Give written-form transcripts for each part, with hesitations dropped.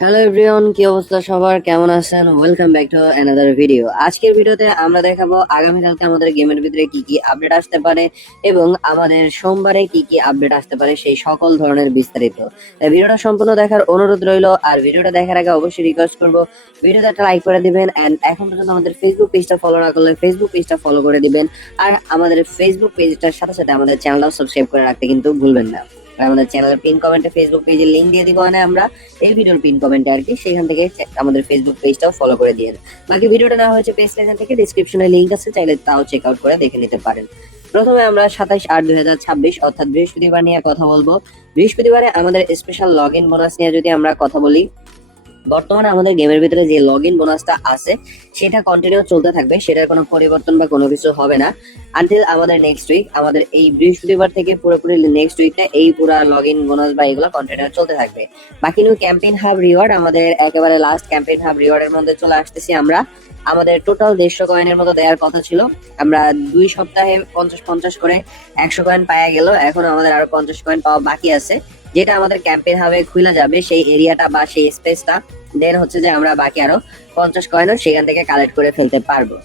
Hello everyone, কি অবস্থা সবার, কেমন আছেন? Welcome back to another video. আজকের ভিডিওতে আমরা দেখাবো আগামীকালকে আমাদের গেমের ভিতরে কি কি আপডেট আসতে পারে এবং আমাদের সোমবারে কি কি আপডেট আসতে পারে সেই সকল ধরনের বিস্তারিত। তাই ভিডিওটা সম্পূর্ণ দেখার অনুরোধ রইল। আর ভিডিওটা দেখার আগে অবশ্যই রিকোয়েস্ট করবো ভিডিওতে একটা লাইক করে দিবেন, এন্ড এখন পর্যন্ত আমাদের ফেসবুক পেজটা ফলো না করলে ফেসবুক পেজটা ফলো করে দিবেন। আর আমাদের ফেসবুক পেজটার সাথে সাথে আমাদের চ্যানেলটাও সাবস্ক্রাইব করে রাখতে কিন্তু ভুলবেন না। আর আমাদের চ্যানেলের পিন কমেন্টে ফেসবুক পেজের লিংক দিয়ে দিব না আমরা এই ভিডিওর পিন কমেন্টে আর কি, সেখান থেকে আমাদের ফেসবুক পেজটাও ফলো করে দিন। বাকি ভিডিওটা নেওয়া হয়েছে পেজ লেখা থেকে, ডিসক্রিপশনে লিংক আছে, চাইলে তাও চেক আউট করে দেখে নিতে পারেন। প্রথমে আমরা 27/8/2026 অর্থাৎ বৃহস্পতিবার নিয়ে কথা বলবো। বৃহস্পতিবারে আমাদের স্পেশাল লগ ইন বোনাস নিয়ে যদি আমরা কথা বলি, বর্তমানে আমাদের গেমের ভিতরে যে লগ ইন বোনাসটা আছে সেটা কন্টিনিউ চলতে থাকবে, সেটার কোনো পরিবর্তন বা কোনো কিছু হবে না আনটিল আমাদের নেক্সট উইক। আমাদের এই বৃহস্পতিবার থেকে পুরোপুরি নেক্সট উইকটা এই পুরো লগ ইন বোনাস বা এগুলো কন্টিনিউ চলতে থাকবে। বাকি নিউ ক্যাম্পেইন হাব রিওয়ার্ড, আমাদের একেবারে লাস্ট ক্যাম্পেইন হাব রিওয়ার্ডের মধ্যে চলে আসতেছি আমরা। আমাদের টোটাল 150 কয়েনের মতো দেওয়ার কথা ছিল, আমরা 2 সপ্তাহে 50-50 করে 100 কয়েন পাওয়া গেল। এখন আমাদের আরো 50 কয়েন পাওয়া বাকি আছে, যেটা আমাদের ক্যাম্পেইন হাবে খুলে যাবে সেই এরিয়াটা বা সেই স্পেসটা। দেন হচ্ছে যে আমরা বাকি আরো 50 কয়েনও সেখান থেকে কালেক্ট করে ফেলতে পারবো।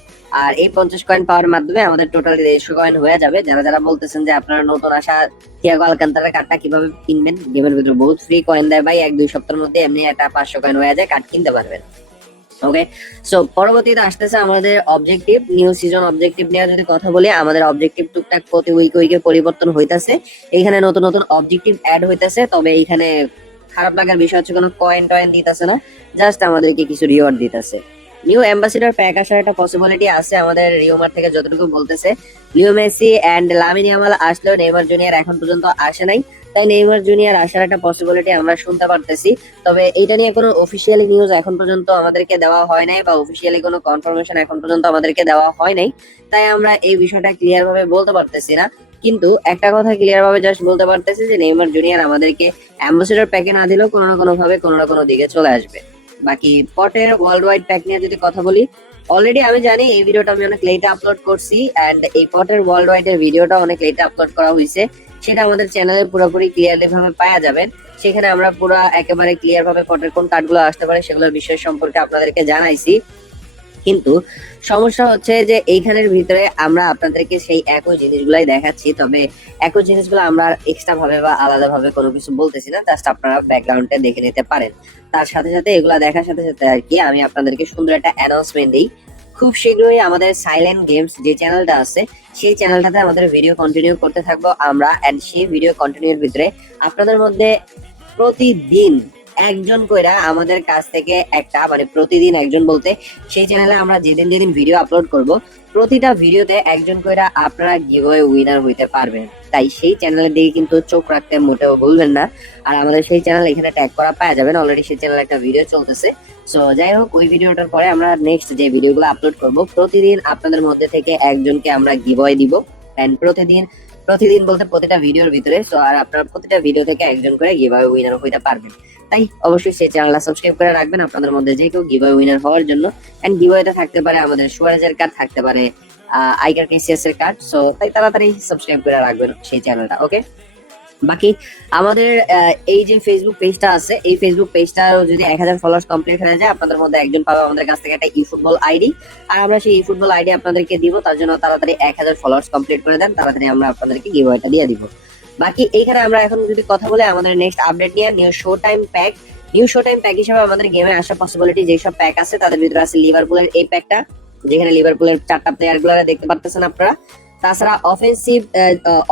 আর এই 50 কয়েন পাওয়ার মাধ্যমে আমাদের টোটাল 150 কয়েন হয়ে যাবে। যারা যারা বলতেছেন যে আপনারা নতুন আসা থিয়াগো আলকান্তারার কার্ডটা কিভাবে কিনবেন, গেমের ভিতরে বহুত ফ্রি কয়েন দেয় ভাই, 1-2 সপ্তাহের মধ্যে এমনি একটা 500 কয়েন হয়ে যায়, কার্ড কিনতে পারবেন। ওকে, সো পরবর্তীতে আসতেছে আমাদের অবজেক্টিভ, নিউ সিজন অবজেক্টিভ নিয়ে যদি কথা বলি, আমাদের অবজেক্টিভ টুকটাক প্রতি উইকে পরিবর্তন হইতাছে। এইখানে নতুন নতুন অবজেক্টিভ অ্যাড হইতাছে, তবে এইখানে খারাপ লাগার বিষয় হচ্ছে কোনো কয়েন টয়েন দিতেছে না, জাস্ট আমাদেরকে কিছু রিওয়ার্ড দিতেছে। নিউ অ্যাম্বাসিডর প্যাক আসার একটা পসিবিলিটি আছে আমাদের রিওমার থেকে যতটুকু বলতেছে। Leo Messi and Lamine Yamal আসলেও নেইমার জুনিয়র এখন পর্যন্ত আসে নাই, তাই নেইমার জুনিয়র আসার একটা পসিবিলিটি আমরা শুনতে পারতেছি। তবে এটা নিয়ে কোনো অফিসিয়ালি নিউজ এখন পর্যন্ত আমাদেরকে দেওয়া হয় নাই বা অফিসিয়ালি কোনো কনফার্মেশন এখন পর্যন্ত আমাদেরকে দেওয়া হয় নাই, তাই আমরা এই বিষয়টা ক্লিয়ার ভাবে বলতে পারতেছি না। কিন্তু একটা কথা ক্লিয়ার ভাবে জাস্ট বলতে পারতেছি যে নেইমার জুনিয়র আমাদেরকে অ্যাম্বাসেডর প্যাকে না দিলেও কোনো না কোনো ভাবে কোনো না কোনো দিকে চলে আসবে। বাকি পটের ওয়ার্ল্ড ওয়াইড প্যাক নিয়ে যদি কথা বলি, অলরেডি আমি জানি এই ভিডিওটা আমি অনেক লেটে আপলোড করছি, এন্ড এই পটের ওয়ার্ল্ড ওয়াইড এর ভিডিওটা অনেক লেটে আপলোড করা হয়েছে। সেটা আমাদের চ্যানেলে পুরোপুরি ক্লিয়ারলি ভাবে পাওয়া যাবেন। সেখানে আমরা পুরো একেবারে ক্লিয়ার ভাবে পটের কোন কার্ডগুলো আসতে পারে সেগুলোর বিষয় সম্পর্কে আপনাদেরকে জানাইছি। কিন্তু সমস্যা হচ্ছে যে এইখানের ভিতরে আমরা আপনাদেরকে সেই একই জিনিসগুলাই দেখাচ্ছি, তবে একই জিনিসগুলো আমরা এক্সট্রা ভাবে বা আলাদা ভাবে কোনো কিছু বলতেছি না, জাস্ট আপনারা ব্যাকগ্রাউন্ডে দেখে নিতে পারেন। তার সাথে সাথে এগুলা দেখার সাথে সাথে আর কি আমি আপনাদেরকে সুন্দর একটা অ্যানাউন্সমেন্ট দিই। খুব শীঘ্রই আমাদের সাইলেন্ট গেমস যে চ্যানেলটা আছে সেই চ্যানেলটাতে আমাদের ভিডিও কন্টিনিউ করতে থাকবো আমরা, এন্ড সেই ভিডিও কন্টিনিউর ভিতরে আপনাদের মধ্যে প্রতিদিন একজন কইরা আমাদের কাছ থেকে একটা, মানে প্রতিদিন একজন বলতে সেই চ্যানেলে আমরা যেদিন যেদিন ভিডিও আপলোড করব প্রতিটা ভিডিওতে একজন কইরা আপনারা গিভওয়ে উইনার হইতে পারবেন। তাই সেই চ্যানেলের দিকে কিন্তু চোখ রাখতে মোটেও ভুলবেন না। আর আমাদের সেই চ্যানেল এখানে ট্যাগ করা পাওয়া যাবেন, অলরেডি সেই চ্যানেলে একটা ভিডিও চলতেছে। সো যাই হোক, ওই ভিডিওটার পরে আমরা নেক্সট যে ভিডিওগুলো আপলোড করব প্রতিদিন আপনাদের মধ্যে থেকে একজনকে আমরা গিভওয়ে দিব। এন্ড প্রতিদিন প্রতিদিন বলতে প্রতিটা ভিডিওর ভিতরে, সো আর আপনার প্রতিটা ভিডিও থেকে একজন করে গিভওয়ে উইনার হইতে পারবেন। তাই অবশ্যই সেই চ্যানেলটা সাবস্ক্রাইব করে রাখবেন আপনাদের মধ্যে যে কেউ গিভওয়ে উইনার হওয়ার জন্য। এন্ড গিভওয়েতে থাকতে পারে আমাদের সুয়ারেজের কার্ড, থাকতে পারে আইকার কেসিএস এর কার্ড। সো তাই তাড়াতাড়ি সাবস্ক্রাইব করে রাখবেন সেই চ্যানেলটা। ওকে, বাকি আমাদের এই যে ফেসবুক পেজটা আছে এই ফেসবুক পেজটা যদি 1000 ফলোয়ার্স কমপ্লিট হয়ে যায় আপনাদের মধ্যে একজন পাবে আমাদের কাছ থেকে একটা ই ফুটবল আইডি। আর আমরা সেই ই ফুটবল আইডি আপনাদেরকে দিব, তার জন্য তাড়াতাড়ি 1000 ফলোয়ার্স কমপ্লিট করে দেন, তাড়াতাড়ি আমরা আপনাদেরকে গিভওয়েটা দিয়ে দিব। বাকি এইখানে আমরা এখন যদি কথা বলি আমাদের নেক্সট আপডেট নিয়ে, new show time pack. New show time pack হিসেবে আমাদের গেমে আসার পসিবিলিটি যেসব প্যাক আছে তাদের ভিতরে আছে লিভারপুলের এই প্যাকটা, যেখানে লিভারপুলের 4টা প্লেয়ার গুলো দেখতে পারতেছেন আপনারা। তাছাড়া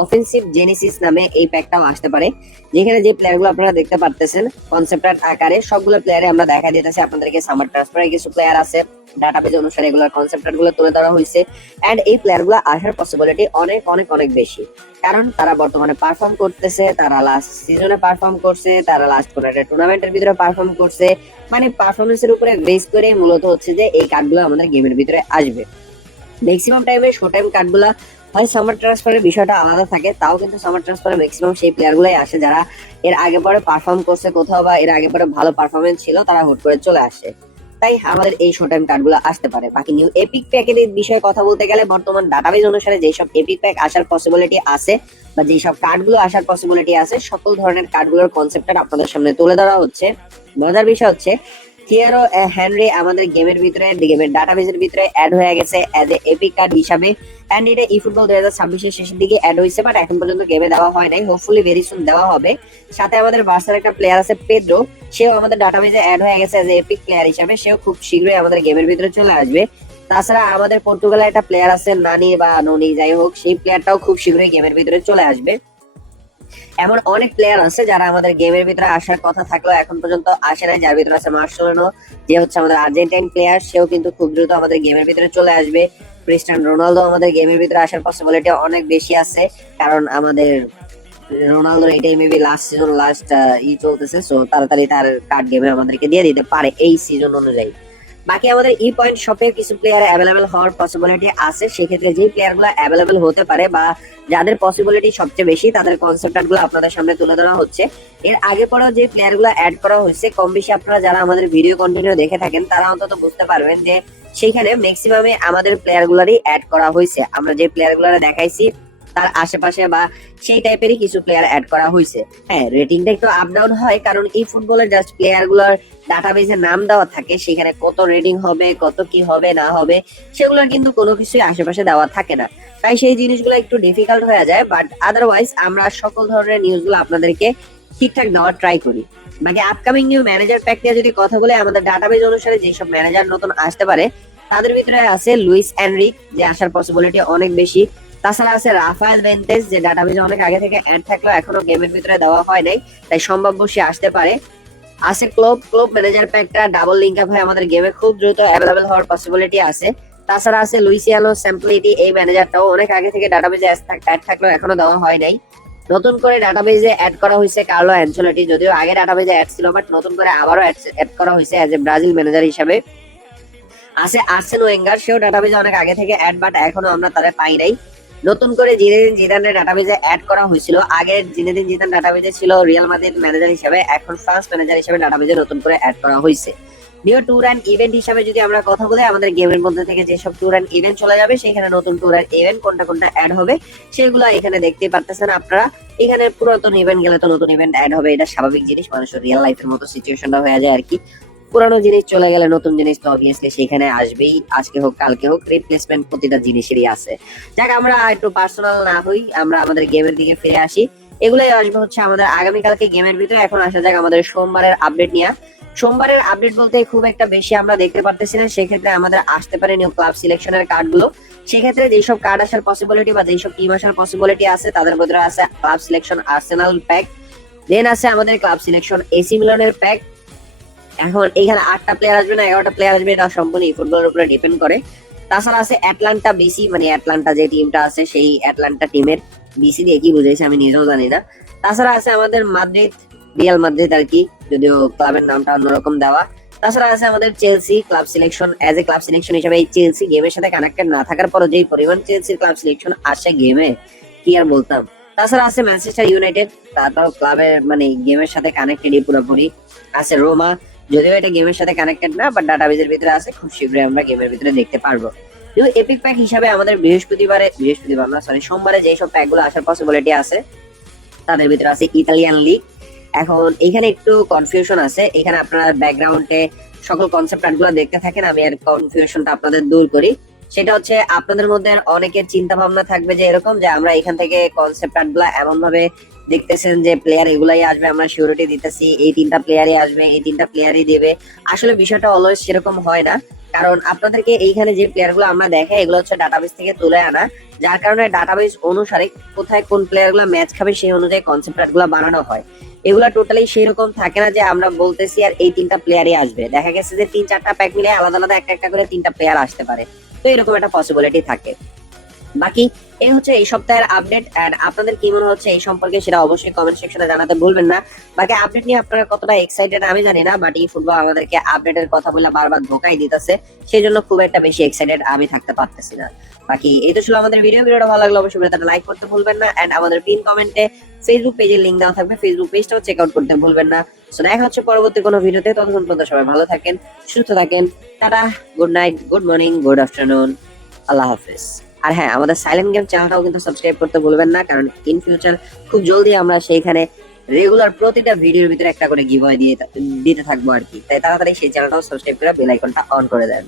অফেন্সিভ জেনেসিস নামে এই প্যাকটাও আসতে পারে, যেখানে যে প্লেয়ার গুলো আপনারা দেখতে পারতেছেন কনসেপ্ট আকারে সবগুলো প্লেয়ারে আমরা দেখা দিতেছি আপনাদেরকে। সামার ট্রান্সফারে কিছু প্লেয়ার আছে, ডাটাবেজ অনুসারে এগুলোর কনসেপ্ট গুলো তুলে ধরা হয়েছে। এন্ড এই প্লেয়ার গুলো আসার পসিবিলিটি অনেক অনেক অনেক বেশি, কারণ তারা বর্তমানে পারফর্ম করতেছে, তারা লাস্ট সিজনে পারফর্ম করছে, তারা লাস্ট কোনো একটা টুর্নামেন্টের ভিতরে পারফর্ম করছে। মানে পারফরমেন্সের উপরে বেস করে মূলত হচ্ছে যে এই কার্ডগুলো আমাদের গেমের ভিতরে আসবে। ম্যাক্সিমাম টাইমে শো টাইম কার্ডগুলা হয় সামার ট্রান্সফারের বিষয়টা আলাদা থাকে, তাও কিন্তু সামার ট্রান্সফারে ম্যাক্সিমাম সেই প্লেয়ার গুলাই আসে যারা এর আগে পরে পারফর্ম করছে কোথাও বা এর আগে পরে ভালো পারফরমেন্স ছিল, তারা হুট করে চলে আসে। তাই আমাদের এই শো টাইম কার্ডগুলো আসতে পারে। বাকি নিউ এপিক প্যাকের বিষয়ে কথা বলতে গেলে বর্তমান ডাটাবেজ অনুসারে যেসব এপিক প্যাক আসার পসিবিলিটি আছে বা যেসব কার্ডগুলো আসার পসিবিলিটি আছে, সকল ধরনের কার্ডগুলোর কনসেপ্টটা আপনাদের সামনে তুলে ধরা হচ্ছে। মজার বিষয় হচ্ছে থিয়ারো হেনরি আমাদের গেমের ডাটাবেজের ভিতরে অ্যাড হয়ে গেছে এজ এ এপিক কার্ড হিসাবে। এন্ড এটা ই ফুটবল 2026 শেষের দিকে অ্যাড হয়েছে, বাট এখন পর্যন্ত গেমে দেওয়া হয় নাই। হোপফুলি ভেরি সুন দেওয়া হবে। সাথে আমাদের বার্সার একটা প্লেয়ার আছে পেদ্রো, সেও আমাদের ডাটাবেজে অ্যাড হয়ে গেছে এজ এ এপিক প্লেয়ার হিসাবে। সেও খুব শীঘ্রই আমাদের গেমের ভিতরে চলে আসবে। তাছাড়া আমাদের পর্তুগালের একটা প্লেয়ার আছে নানি বা ননি যাই হোক, সেই প্লেয়ারটাও খুব শীঘ্রই গেমের ভিতরে চলে আসবে। এমন অনেক প্লেয়ার আছে যারা আমাদের গেমের ভিতরে আসার কথা থাকলেও এখন পর্যন্ত আসে নাই, যার ভিতরে আছে মার্সেলোনো, যে হচ্ছে আমাদের আর্জেন্টাইন প্লেয়ার, সেও কিন্তু খুব দ্রুত আমাদের গেমের ভিতরে চলে আসবে। ক্রিস্টিয়ানো রোনালদো আমাদের গেমের ভিতরে আসার পসিবিলিটি অনেক বেশি আছে, কারণ আমাদের রোনালদোর এটাই মেবি লাস্ট সিজন চলতেছে, সো তাড়াতাড়ি তার কার্ড গেমে আমাদেরকে দিয়ে দিতে পারে এই সিজন অনুযায়ী। বাকি আমাদের ই পয়েন্ট শপে কিছু প্লেয়ার অ্যাভেলেবেল হওয়ার পসিবিলিটি আছে। সেক্ষেত্রে যে প্লেয়ার গুলো অ্যাভেলেবেল হতে পারে বা যাদের পসিবিলিটি সবচেয়ে বেশি, তাদের কনসেপ্ট গুলো আপনাদের সামনে তুলে ধরা হচ্ছে। এর আগে পরেও যে প্লেয়ার গুলো অ্যাড করা হয়েছে, কম বেশি আপনারা যারা আমাদের ভিডিও কন্টিনিউ দেখে থাকেন তারা অন্তত বুঝতে পারবেন যে সেইখানে ম্যাক্সিমামে আমাদের প্লেয়ার গুলারই অ্যাড করা হয়েছে। আমরা যে প্লেয়ার গুলো দেখাইছি তার আশেপাশে বা সেই টাইপেরই কিছু প্লেয়ার অ্যাড করা হয়েছে। হ্যাঁ, রেটিংটা একটু আপ ডাউন হয়, কারণ এই ফুটবলের জাস্ট প্লেয়ার গুলোর ডাটাবেজে নাম দেওয়া থাকে, সেখানে কত রেটিং হবে, কত কি হবে না হবে, সেগুলোর কিন্তু কোনো কিছুই আশেপাশে দেওয়া থাকে না। তাই সেই জিনিসগুলো একটু ডিফিকাল্ট হয়ে যায়, বাট আদারওয়াইজ আমরা সকল ধরনের নিউজগুলো আপনাদেরকে ঠিকঠাক দেওয়ার ট্রাই করি। বাকি আপকামিং নিউ ম্যানেজার প্যাক নিয়ে যদি কথা বলে, আমাদের ডাটাবেজ অনুসারে যেসব ম্যানেজার নতুন আসতে পারে তাদের ভিতরে আছে লুইস এনরিক, যে আসার পসিবিলিটি অনেক বেশি। তাছাড়া আছে রাফায়েল বেন্তেস, যে ডাটাবেজে অনেক আগে থেকে অ্যাড থাকলেও এখনো গেমের ভিতরে দেওয়া হয় নাই, তাই সম্ভাব্য সে আসতে পারে। আছে ক্লোব ম্যানেজার প্যাকটা ডাবল লিঙ্ক আপ হয়ে আমাদের গেমে খুব দ্রুত অ্যাভেলেবল হওয়ার পসিবিলিটি আছে। তাছাড়া আছে লুইসিয়ানো স্যাম্পলিটি, এই ম্যানেজারটাও অনেক আগে থেকে ডাটাবেজে অ্যাড থাকলেও এখনো দেওয়া হয় নাই। নতুন করে ডাটাবেজে অ্যাড করা হয়েছে কার্লো অ্যানচেলটি, যদিও আগে ডাটাবেজে অ্যাড ছিল, বাট নতুন করে আবারও অ্যাড করা হয়েছে এজ এ ব্রাজিল ম্যানেজার হিসাবে। আছে আর্সেন ওয়েঙ্গার, সেও ডাটাবেজে অনেক আগে থেকে অ্যাড, বাট এখনো আমরা তারা পাই নাই। নতুন করে জিনেদিন জিদানের ডাটাবেজে অ্যাড করা হয়েছিল। আগে জিনেদিন জিদান ডাটাবেজে ছিল রিয়াল মাদ্রিদ ম্যানেজার হিসেবে, এখন ফ্রান্স ম্যানেজার হিসেবে ডাটাবেজে নতুন করে অ্যাড করা হয়েছে। নিউ ট্যুর অ্যান্ড ইভেন্ট হিসাবে যদি আমরা কথা বলি, আমাদের গেমের মধ্যে থেকে যেসব ট্যুর অ্যান্ড ইভেন্ট চলে যাবে, সেখানে নতুন ট্যুর অ্যান্ড ইভেন্ট কোনটা কোনটা অ্যাড হবে সেগুলো এখানে দেখতেই পারতেছেন আপনারা। এখানে পুরাতন ইভেন্ট গেলে তো নতুন ইভেন্ট অ্যাড হবে, এটা স্বাভাবিক জিনিস, মানুষের রিয়েল লাইফের মতো সিচুয়েশনটা হয়ে যায় আর কি। পুরানো জিনিস চলে গেলে নতুন জিনিস তো অবভিয়াসলি সেখানে আসবেই, আজকে হোক কালকে হোক, রিপ্লেসমেন্ট প্রতিটা জিনিসেরই আছে। যাক, আমরা একটু পার্সোনাল না হই, আমরা আমাদের গেমের দিকে ফিরে আসি। এগুলাই আসবে হচ্ছে আমাদের আগামীকালকে গেমের ভিতরে। এখন আসা যাক আমাদের সোমবারের আপডেট নিয়ে। সোমবারের আপডেট বলতে খুব একটা বেশি আমরা দেখতে পারতেছি না, সেক্ষেত্রে আমাদের আসতে পারে নিউ ক্লাব সিলেকশনের কার্ডগুলো। সেক্ষেত্রে যেসব কার্ড আসার পসিবিলিটি বা যেসব টিম আসার পসিবিলিটি আছে, তাদের ভিতরে আছে ক্লাব সিলেকশন আর্সেনাল প্যাক, দেন আছে আমাদের ক্লাব সিলেকশন এসি মিলানের প্যাক। এখন এখানে 8টা প্লেয়ার আসবে না 11টা প্লেয়ার আসবে, এটা সম্পূর্ণ ফুটবলের উপরে ডিপেন্ড করে। তাছাড়া আছে অ্যাটলান্টা বিসি, মানে অ্যাটলান্টা যে টিমটা আছে সেই অ্যাটলান্টা টিমের বিসি দিয়ে কি বুঝাইছে আমি নিজেও জানি না। তাছাড়া আছে আমাদের মাদ্রিদ, রিয়াল মাদ্রিদ আর কি, যদিও ক্লাবের নামটা অন্যরকম দেওয়া। তাছাড়া আছে আমাদের Chelsea club selection, as a club selection হিসেবে। এই চেলসি গেমের সাথে কানেক্টেড না থাকার পর যেই পরিমাণ চেলসির ক্লাব সিলেকশন আসে গেমে, কি আর বলতাম। তাছাড়া আছে ম্যানচেস্টার ইউনাইটেড, তারপর ক্লাবের মানে গেমের সাথে কানেক্টেডই পুরোপুরি। আছে রোমা, যদিও এটা গেমের সাথে কানেক্টেড না, বাট ডাটাবেজের ভিতরে আছে, খুব শীঘ্রই আমরা গেমের ভিতরে দেখতে পারবো। কিন্তু এপিক প্যাক হিসাবে আমাদের সোমবারে যেসব প্যাক গুলো আসার পসিবিলিটি আছে, তাদের ভিতরে আছে ইতালিয়ান লিগ। এখন এখানে একটু কনফিউশন আছে, এখানে আপনারা ব্যাকগ্রাউন্ডে সকল কনসেপ্ট গুলো দেখতে থাকেন, আমি আর কনফিউশনটা আপনাদের দূর করি। সেটা হচ্ছে আপনাদের মধ্যে অনেকের চিন্তা ভাবনা থাকবে যে এরকম, যে আমরা এখান থেকে কনসেপ্ট গুলা এমন ভাবে দেখতেছেন যে প্লেয়ার এগুলাই আসবে, আমরা সিউরিটি দিতেছি এই 3টা প্লেয়ারই আসবে, এই 3টা প্লেয়ারই দেবে। আসলে বিষয়টা অলওয়েজ সেরকম হয় না, কারণ আপনাদেরকে এইখানে যে প্লেয়ার গুলো আমরা দেখাই এগুলো হচ্ছে ডাটাবেস থেকে তুলে আনা, যার কারণে ডাটাবেস অনুসারে কোথায় কোন প্লেয়ার গুলো ম্যাচ খাবে সেই অনুযায়ী কনসেপ্ট গুলো বানানো হয়। এগুলা টোটালি সেই রকম থাকে না যে আমরা বলতেছি আর এই 3টা প্লেয়ারই আসবে। দেখা গেছে যে 3-4টা প্যাক মিলে আলাদা আলাদা একটা একটা করে 3টা প্লেয়ার আসতে পারে, তো এরকম একটা পসিবিলিটি থাকে। বাকি এই হচ্ছে এই সপ্তাহের আপডেট, এন্ড আপনাদের কি মনে হচ্ছে এই সম্পর্কে সেটা অবশ্যই কমেন্ট সেকশনে জানাতে ভুলবেন না। বাকি আপডেট নিয়ে আপনারা কতটা এক্সাইটেড আমি জানি না, বাট এই ফুটবল আমাদেরকে আপডেটের কথা বলে বারবার ধোকাই দিতেছে, সেই জন্য খুব একটা বেশি এক্সাইটেড আমি থাকতে পারতেছি না। বাকি এই তো ছিল আমাদের ভিডিওটা ভালো লাগলে অবশ্যই ভিডিওটা লাইক করতে ভুলবেন না, এন্ড আমাদের পিন কমেন্টে ফেসবুক পেজের লিংক দেওয়া থাকবে, ফেসবুক পেজটাও চেক আউট করতে ভুলবেন না। সো দেখা হচ্ছে পরবর্তী কোনো ভিডিওতে, ততক্ষণ পর্যন্ত সবাই ভালো থাকেন, সুস্থ থাকেন, tata, good night, good morning, good afternoon, Allah হাফেজ। আর হ্যাঁ, আমাদের সাইলেন্ট গেম চ্যানেলটাও কিন্তু সাবস্ক্রাইব করতে ভুলবেন না, কারণ ইন ফিউচার খুব জলদি আমরা সেইখানে রেগুলার প্রতিটা ভিডিওর ভিতরে একটা করে গিভঅ্যাওয়ে দিতে থাকবো আর কি। তাই তাড়াতাড়ি সেই চ্যানেলটাও সাবস্ক্রাইব করে বেল আইকনটা অন করে দেন।